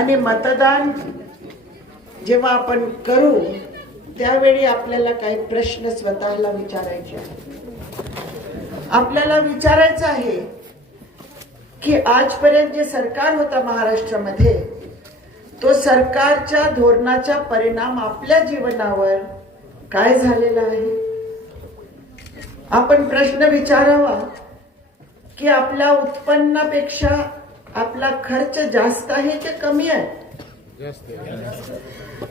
आणि मतदान जेव्हा आपण करू त्यावेळी आपल्याला काही प्रश्न स्वतःला विचारायचे आहेत. आपल्याला विचारायचं आहे की आजपर्यंत जे सरकार होता महाराष्ट्रामध्ये तो सरकारच्या धोरणाचा परिणाम आपल्या जीवनावर काय झालेला आहे? आपण प्रश्न विचारावा की आपल्या उत्पन्नापेक्षा आपला खर्च जास्त आहे की कमी आहे.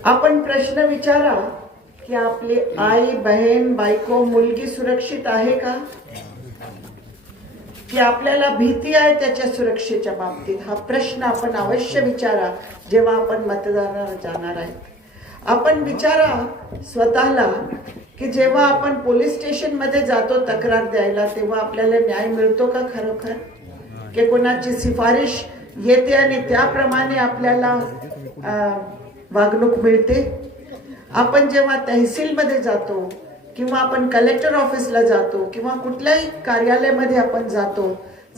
आपण प्रश्न विचारा की आपली आई बहीण बायको मुलगी सुरक्षित आहे का? की आपल्याला भीती आहे त्याच्या सुरक्षेच्या बाबतीत? हा प्रश्न आपण अवश्य विचारा जेव्हा आपण मतदानाला जाणार आहेत. आपण विचारा स्वतःला की जेव्हा आपण पोलीस स्टेशनमध्ये जातो तक्रार द्यायला तेव्हा आपल्याला न्याय मिळतो का खरोखर? की कोणाची शिफारिश येते आणि त्याप्रमाणे आपल्याला वागणूक मिळते. आपण जेव्हा तहसीलमध्ये जातो किंवा आपण कलेक्टर ऑफिसला जातो किंवा कुठल्याही कार्यालयामध्ये आपण जातो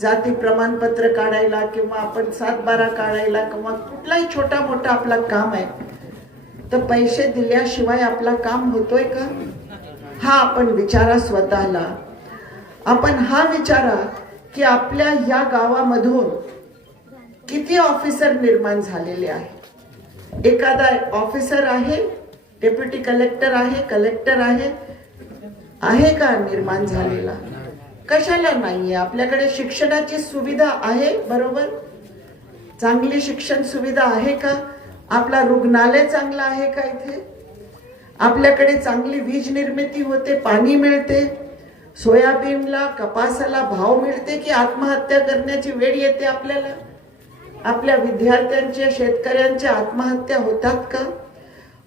जाती प्रमाणपत्र काढायला किंवा आपण सात बारा काढायला किंवा कुठलाही छोटा मोठा आपला काम आहे तर पैसे दिल्याशिवाय आपला काम होतोय का? हा आपण विचारा स्वतःला. आपण हा विचारा की आपल्या या गावामधून किती ऑफिसर निर्माण झालेले आहे एखादा ऑफिसर आहे डेप्युटी कलेक्टर आहे कलेक्टर आहे आहे का निर्माण झालेला? कशाला नाहीये? आपल्याकडे शिक्षणाची सुविधा आहे बरोबर? चांगली शिक्षण सुविधा आहे का? आपला रुग्णालय चांगला आहे का इथे? आपल्याकडे चांगली वीज निर्मिती होते पाणी मिळते. सोयाबीनला कपासाला भाव मिळते की आत्महत्या करण्याची वेळ येते आपल्याला? आपल्या विद्यार्थ्यांच्या शेतकऱ्यांच्या आत्महत्या होतात का?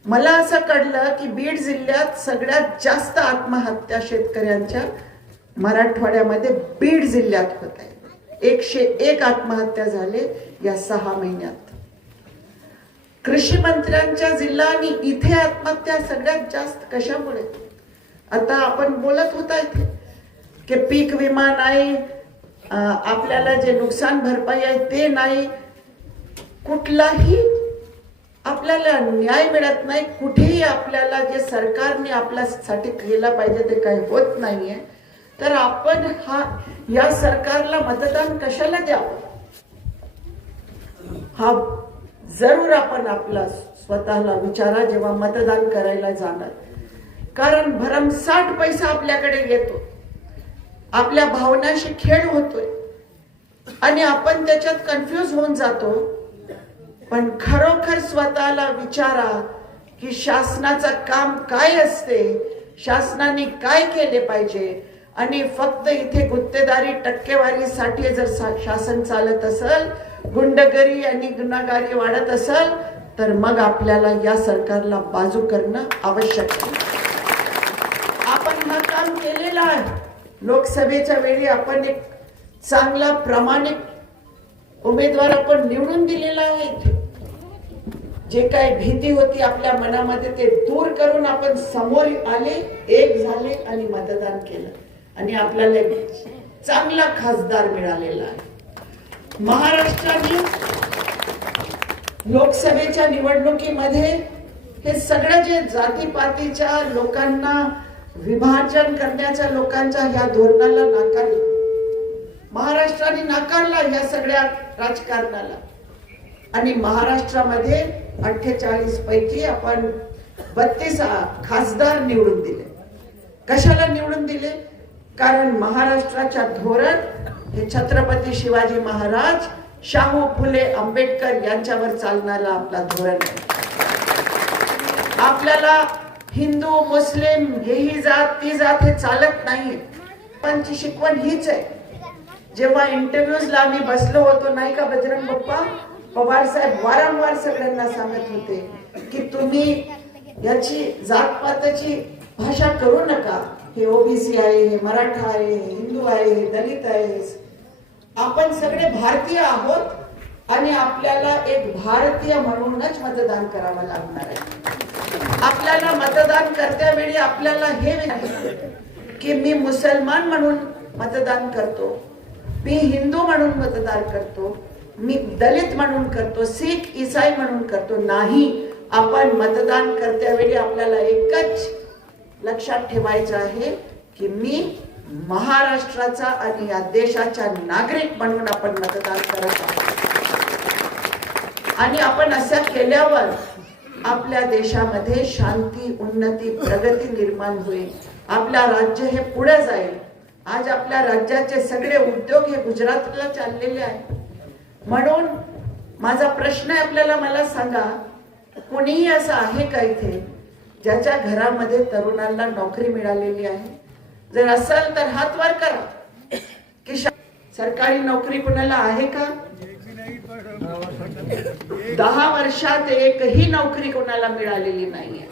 मला असं कळलं की बीड जिल्ह्यात सगळ्यात जास्त आत्महत्या शेतकऱ्यांच्या मराठवाड्यामध्ये बीड जिल्ह्यात होत आहे. एकशे एक आत्महत्या झाले या सहा महिन्यात. कृषी मंत्र्यांच्या जिल्हा आणि इथे आत्महत्या सगळ्यात जास्त कशामुळे? आता आपण बोलत होता इथे की पीक विमा नाही आपल्याला जे नुकसान भरपाई आहे ते नाही. कुठलाही आपल्याला न्याय मिळत नाही कुठेही आपल्याला जे सरकारने आपल्यासाठी केलं पाहिजे ते काही होत नाहीये. तर आपण हा या सरकारला मतदान कशाला द्यावं? हा जरूर आपण आपला स्वतःला विचारा जेव्हा मतदान करायला जाणार. कारण भरमसाठ पैसा आपल्याकडे येतो. आपल्या भावनाशी खेळ होतोय. आणि आपण त्याच्यात कन्फ्यूज होऊन जातो. पण खरोखर स्वतःला विचारा की शासनाचं काम काय असते शासनाने काय केले पाहिजे आणि फक्त इथे गुत्तेदारी टक्केवारीसाठी जर सा- शासन चालत असेल गुंडगिरी आणि गुन्हागारी वाढत असेल तर मग आपल्याला या सरकारला बाजू करणं आवश्यक आहे. हा काम केलेला आहे. लोकसभेच्या वेळी आपण एक चांगला प्रामाणिक उमेदवार आपण निवडून दिलेला आहे. जे काय भीती होती आपल्या मनामध्ये ते दूर करून आपण समोर आले एक झाले आणि मतदान केलं. आणि आपल्याला चांगला खासदार मिळालेला आहे. महाराष्ट्राने लोकसभेच्या निवडणुकीमध्ये हे सगळं जे जातीपातीच्या लोकांना विभाजन करण्याच्या लोकांच्या ह्या धोरणाला नाकारलं महाराष्ट्राने नाकारला या सगळ्या राजकारणाला. आणि महाराष्ट्रामध्ये अठ्ठेचाळीस पैकी आपण बत्तीस खासदार निवडून दिले. कशाला निवडून दिले? कारण महाराष्ट्राच्या धोरण हे छत्रपती शिवाजी महाराज शाहू फुले आंबेडकर यांच्यावर चालणारा आपला धोरण आहे. आपल्याला हिंदू मुस्लिम ही जात ती जात हे चालत नाही. पंची शिकवण हीच आहे. जेव्हा इंटरव्ह्यूजला आम्ही बसलो होतो नाही का बजरंग बाप्पा पवार साहेब वारंवार सगळ्यांना सांगत होते की तुम्ही याची जातपाताची भाषा करू नका. हे ओबीसी आहे हे मराठा आहे हे हिंदू आहे हे दलित आहे. आपण सगळे भारतीय आहोत आणि आपल्याला एक भारतीय म्हणूनच मतदान करावं लागणार आहे. आपल्याला मतदान करत्यावेळी आपल्याला हे की मी मुसलमान म्हणून मतदान करतो मी हिंदू म्हणून मतदान करतो मी दलित म्हणून करतो सिख ईसाई म्हणून करतो नाही. आपण मतदान करत्यावेळी आपल्याला एकच लक्षात ठेवायचं आहे की मी महाराष्ट्राचा आणि या देशाचा नागरिक म्हणून आपण मतदान करत आहोत. आणि आपण असं केल्यावर आपल्या देशामध्ये शांती उन्नती प्रगती निर्माण होईल. आपला राज्य हे पुढे जाईल. आज आपल्या राज्याचे सगळे उद्योग हे गुजरातला चाललेले आहेत. म्हणून माझा प्रश्न आहे आपल्याला मला सांगा कोणीही असं आहे का इथे ज्याच्या घरामध्ये तरुणांना नोकरी मिळालेली आहे? जर असेल तर हात वर करा. की सरकारी नोकरी कुणाला आहे का? दहा वर्षात एकही नोकरी कोणाला मिळालेली नाहीये.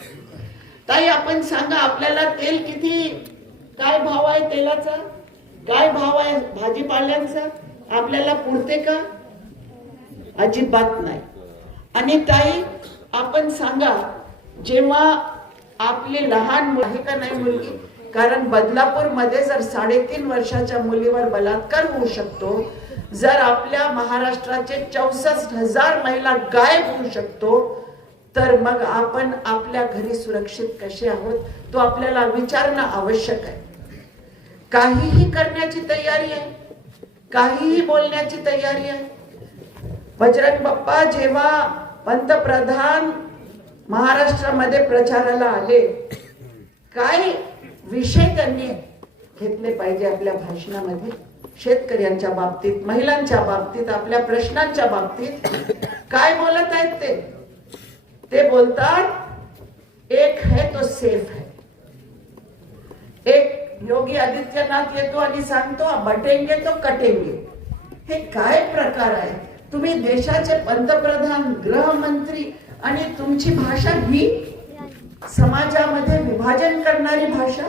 ताई आपण सांगा आपल्याला तेल किती? काय भाव आहे तेलाचा? काय भाव आहे भाजीपाल्यांचा? आपल्याला पुरते का? अजिबात नाही. आणि ताई आपण सांगा जेव्हा आपली लहान मुलगी का नाही मुलगी? कारण बदलापूरमध्ये जर साडेतीन वर्षाच्या मुलीवर बलात्कार होऊ शकतो जर आपल्या महाराष्ट्राचे चौसष्ट हजार महिला गायब होऊ शकतो तर मग आपण आपल्या घरी सुरक्षित कसे आहोत तो आपल्याला विचारणं आवश्यक आहे. काहीही करण्याची तयारी आहे काहीही बोलण्याची तयारी आहे. बजरंग बाप्पा जेव्हा पंतप्रधान महाराष्ट्रामध्ये प्रचाराला आले काय विषय त्यांनी घेतले पाहिजे आपल्या भाषणामध्ये? शेतकऱ्यांच्या बाबतीत महिलांच्या बाबतीत आपल्या प्रश्नांच्या बाबतीत काय बोलत आहेत ते? ते बोलतात एक है तो सेफ है. एक योगी आदित्यनाथ येतो आणि सांगतो बटेंगे तो कटेंगे. हे काय प्रकार आहे तुम्ही देशाचे पंतप्रधान गृहमंत्री आणि तुमची भाषा ही समाजामध्ये विभाजन करणारी भाषा?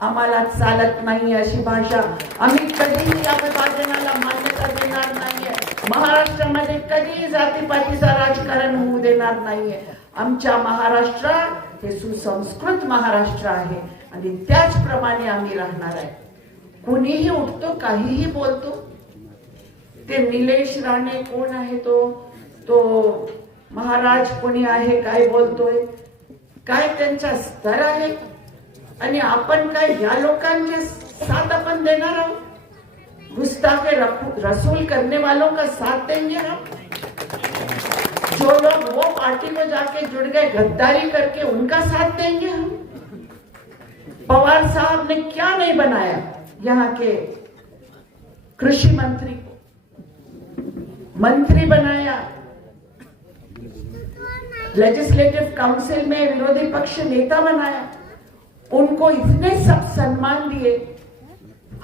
आम्हाला चालत नाही अशी भाषा. आम्ही कधीही या विभाजनाला मान्यता देणार नाहीये. महाराष्ट्रामध्ये कधीही जातीपातीचा राजकारण होऊ देणार नाहीये. आमच्या महाराष्ट्र हे सुसंस्कृत महाराष्ट्र आहे आणि त्याचप्रमाणे आम्ही राहणार आहे. कुणीही उठतो काहीही बोलतो. ते निलेश राणे कोण आहे तो? तो महाराज कोणी आहे काय बोलतोय? काय त्यांचा स्तर आहे? आणि आपण काय या लोकांचे साथ अपन देणार आहोत गुस्ताखे रसूल करने वालों का साथ देंगे हम जो लोग वो पार्टी में जाके जुड़ गए गद्दारी करके उनका साथ देंगे हम पवार साहब ने क्या नहीं बनाया यहाँ के कृषि मंत्री को मंत्री बनाया लेजिस्लेटिव काउंसिल में विरोधी पक्ष नेता बनाया उनको इतने सब सम्मान दिए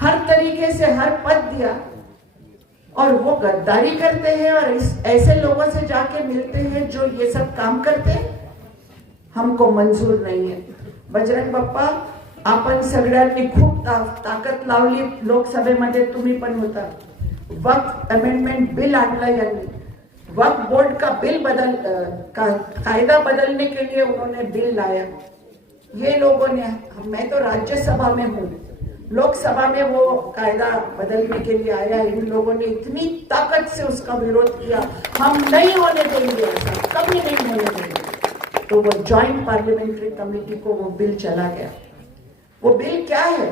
हर तरीके से हर पद दिया। और वो गद्दारी करते हैं और इस ऐसे लोगों से जाके मिलते हैं जो ये सब काम करते हैं। हमको मंजूर नहीं है। बजरंग बाप्पा आपण खूप ता, ताकद लावली लोकसभेमध्ये तुम्ही पण होता। वक्त अमेंडमेंट बिल यांनी। वक्त बोर्ड का बिल बदल का, कायदा बदलने के लिए उन्होंने बिल लाया। ये लोगों ने, मैं तो राज्यसभा में हूँ, लोकसभा में वो कायदा बदलने के लिए आया, इन लोगों ने इतनी ताकत से उसका विरोध किया। हम नहीं होने देंगे ऐसा, कभी नहीं होने देंगे। तो वो जॉइंट पार्लियामेंट्री कमेटी को वो बिल चला गया। वो बिल क्या है?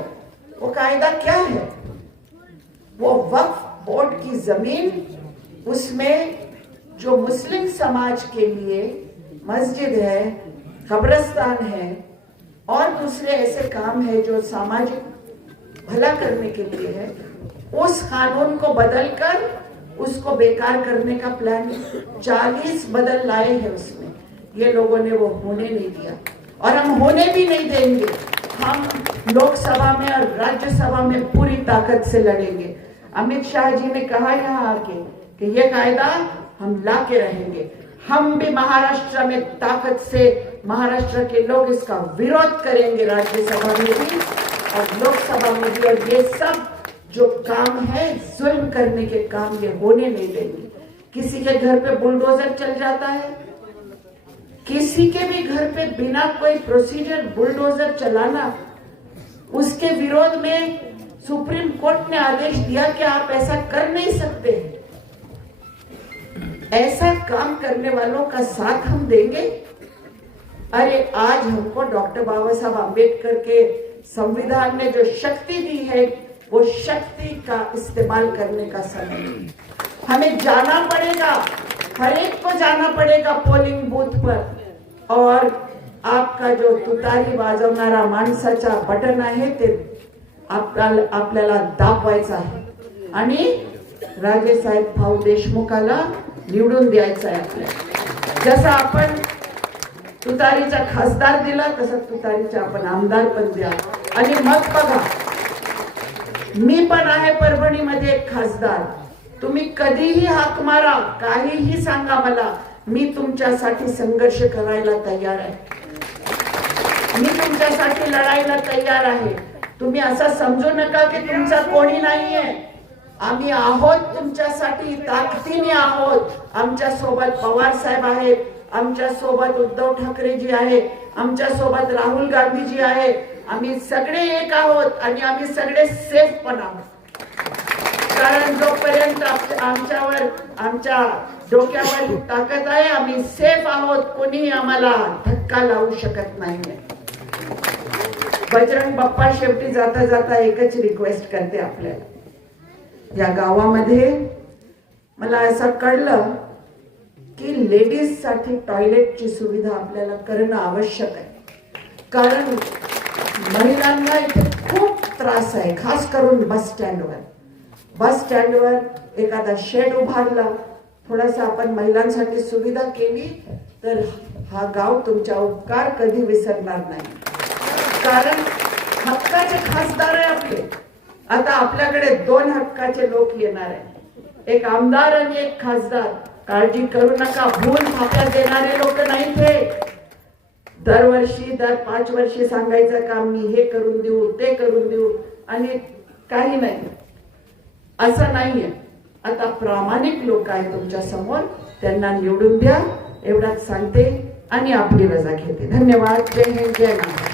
वो कायदा क्या है? वो वक्फ बोर्ड की ज़मीन, उसमें जो मुस्लिम समाज के लिए मस्जिद है, कब्रस्तान है और दूसरे ऐसे काम है जो सामाजिक भला करने के लिए है, उस कानून को बदलकर उसको बेकार करने का प्लान चालीस बदल लाए हैं उसमें। ये लोगों ने वो होने नहीं दिया। और हम होने भी नहीं देंगे। हम लोकसभा में और राज्यसभा में पूरी ताकत से लड़ेंगे। अमित शाह जी ने कहा यहाँ आके कि ये कायदा हम ला के रहेंगे। हम भी महाराष्ट्र में ताकत से महाराष्ट्र के लोग इसका विरोध करेंगे राज्यसभा में भी और लोकसभा में भी। और ये सब जो काम है जुल्म करने के काम ये होने नहीं देंगे। किसी के घर पे बुलडोजर चल जाता है, किसी के भी घर पे बिना कोई प्रोसीजर बुलडोजर चलाना, उसके विरोध में सुप्रीम कोर्ट ने आदेश दिया कि आप ऐसा कर नहीं सकते। ऐसा काम करने वालों का साथ हम देंगे। अरे आज हमको डॉक्टर बाबा साहब अम्बेडकर के संविधान ने जो शक्ति दी है वो शक्ति का इस्तेमाल करने का समय। हमें जाना पड़ेगा हर एक को जाना पड़ेगा पोलिंग बूथ पर। और आपका जो तुतारी वाजवणारा माणसाचा बटन आहे ते आपल्याला आपल्याला दाबवायचं आहे. आणि राजेसाहेब भाऊ देशमुखाला निवडून द्यायचं आहे आपल्याला. जसं आपण तुतारीचा खासदार दिला तसं तुतारीचा आपण आमदार पण द्या. आणि मग बघा मी पण आहे परभणीमध्ये एक खासदार. तुम्ही कधीही हाक मारा काहीही सांगा मला. मी तुमच्यासाठी संघर्ष करायला तयार आहे. मी तुमच्यासाठी लढायला तयार आहे. तुम्ही असं समजू नका की तुमचा कोणी नाहीये. आम्ही आहोत तुमच्यासाठी ताकदीने आहोत. आमच्यासोबत पवार साहेब आहेत आमच्यासोबत उद्धव ठाकरे जी आहे आमच्यासोबत राहुल गांधीजी आहे आम्ही सगळे एक आहोत आणि आम्ही सगळे सेफ पण आहोत. कारण जोपर्यंत आमच्यावर आमच्या डोक्यावर ताकद आहे आम्ही सेफ आहोत. कोणी आम्हाला धक्का लावू शकत नाही. बजरंग बाप्पा शेवटी जाता जाता एकच रिक्वेस्ट करते आपल्याला. या गावामध्ये मला असं कळलं की लेडीजसाठी टॉयलेटची सुविधा आपल्याला करणं आवश्यक आहे. कारण महिलांना इथे खूप त्रास आहे खास करून बस स्टँडवर. बस स्टँडवर एखादा शेड उभारला थोडासा आपण महिलांसाठी सुविधा केली तर हा गाव तुमच्या उपकार कधी विसरणार नाही. कारण हक्काचे खासदार आहे आपले. आता आपल्याकडे दोन हक्काचे लोक येणार आहे एक आमदार आणि एक खासदार. काळजी करू नका. भूल थाप्या देणारे लोक नाही ते दरवर्षी दर पाच वर्षी सांगायचं का मी हे करून देऊ ते करून देऊ आणि काही नाही. असं नाहीये. आता प्रामाणिक लोक आहे तुमच्यासमोर. त्यांना निवडून द्या. एवढाच सांगते आणि आपली रजा घेते. धन्यवाद. जय हिंद जय महाराज